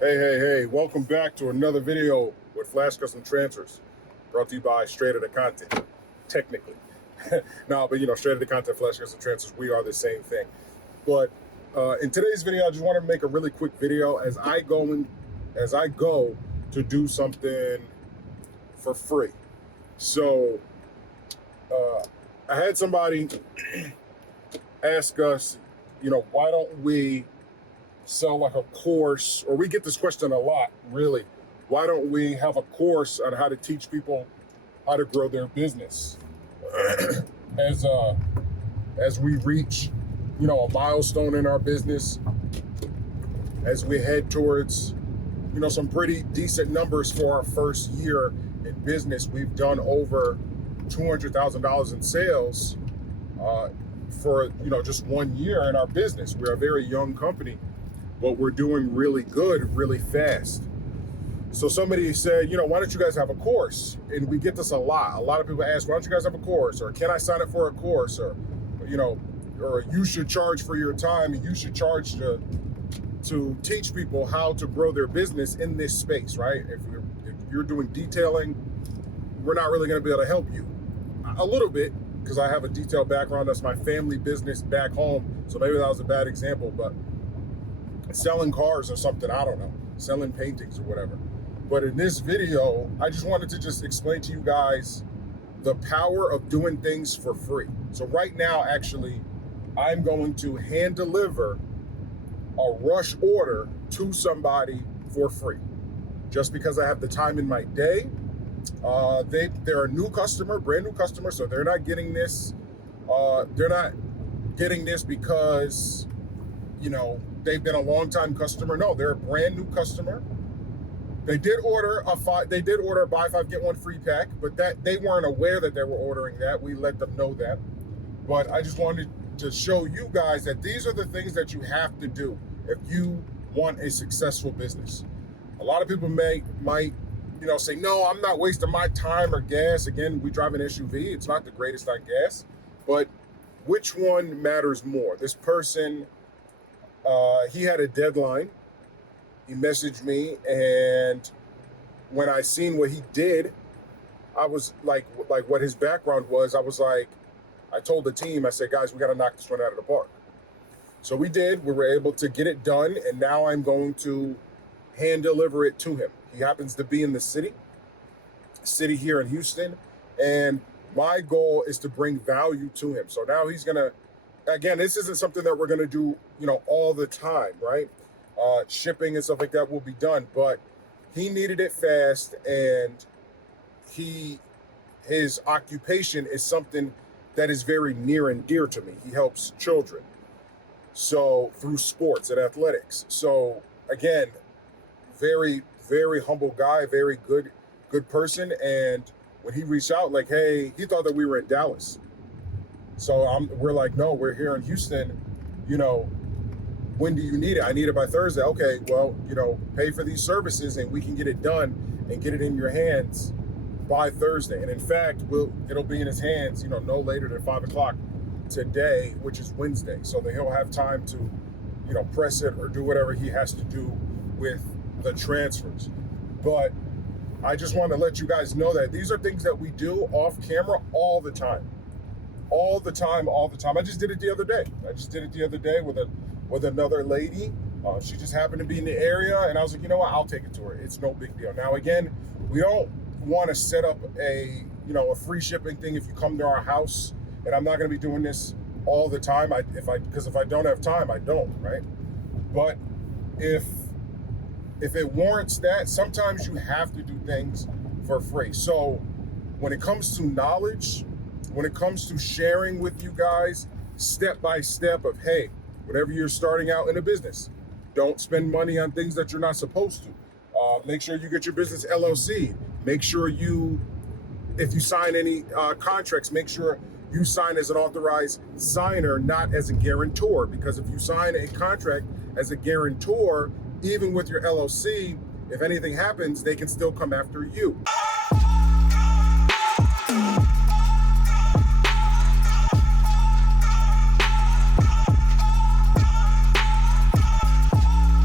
Hey, welcome back to another video with Flash Custom Transfers, brought to you by Straight Outta Content, technically. No, but Straight Outta Content, Flash Custom Transfers, we are the same thing. But in today's video, I just want to make a really quick video as I go to do something for free. So I had somebody ask us, why don't we sell like a course, or we get this question a lot, really. Why don't we have a course on how to teach people how to grow their business? As we reach, a milestone in our business, as we head towards, some pretty decent numbers for our first year in business. We've done over $200,000 in sales for, just 1 year in our business. We're a very young company, but we're doing really good, really fast. So somebody said, why don't you guys have a course? And we get this a lot. A lot of people ask, why don't you guys have a course? Or can I sign up for a course? Or you should charge for your time, and you should charge to teach people how to grow their business in this space, right? If you're doing detailing, we're not really gonna be able to help you. A little bit, because I have a detail background. That's my family business back home. So maybe that was a bad example, but selling cars or something, I don't know, selling paintings or whatever. But in this video, I just wanted to just explain to you guys the power of doing things for free. So right now, actually, I'm going to hand deliver a rush order to somebody for free, just because I have the time in my day. They're a new customer, brand new customer, so they're not getting this. They're not getting this because, they've been a long-time customer. No, they're a brand new customer. They did order a buy 5 get 1 free pack, but that they weren't aware that they were ordering that. We let them know that. But I just wanted to show you guys that these are the things that you have to do if you want a successful business. A lot of people might say, no, I'm not wasting my time or gas. Again, we drive an SUV. It's not the greatest on gas, but which one matters more? This person, he had a deadline. He messaged me, and when I seen what he did, I was like what his background was, I was like, I told the team, I said, guys, we got to knock this one out of the park. So we did. We were able to get it done, and now I'm going to hand deliver it to him. He happens to be in the city here in Houston, and my goal is to bring value to him. So now he's gonna, again, this isn't something that we're gonna do, all the time, right? Shipping and stuff like that will be done, but he needed it fast, and his occupation is something that is very near and dear to me. He helps children, so through sports and athletics. So again, very, very humble guy, very good person. And when he reached out, like, hey, he thought that we were in Dallas. So we're like, no, we're here in Houston. When do you need it? I need it by Thursday. Okay, well, pay for these services and we can get it done and get it in your hands by Thursday. And in fact, it'll be in his hands, no later than 5 o'clock today, which is Wednesday. So that he'll have time to, press it or do whatever he has to do with the transfers. But I just want to let you guys know that these are things that we do off camera all the time. I just did it the other day with another lady. She just happened to be in the area, and I was like, you know what, I'll take it to her. It's no big deal. Now, again, we don't want to set up a free shipping thing if you come to our house, and I'm not going to be doing this all the time. Because if I don't have time, I don't, right? But if it warrants that, sometimes you have to do things for free. So when it comes to knowledge, when it comes to sharing with you guys step by step of, hey, whenever you're starting out in a business, don't spend money on things that you're not supposed to. Make sure you get your business LLC. Make sure if you sign any contracts, make sure you sign as an authorized signer, not as a guarantor. Because if you sign a contract as a guarantor, even with your LLC, if anything happens, they can still come after you.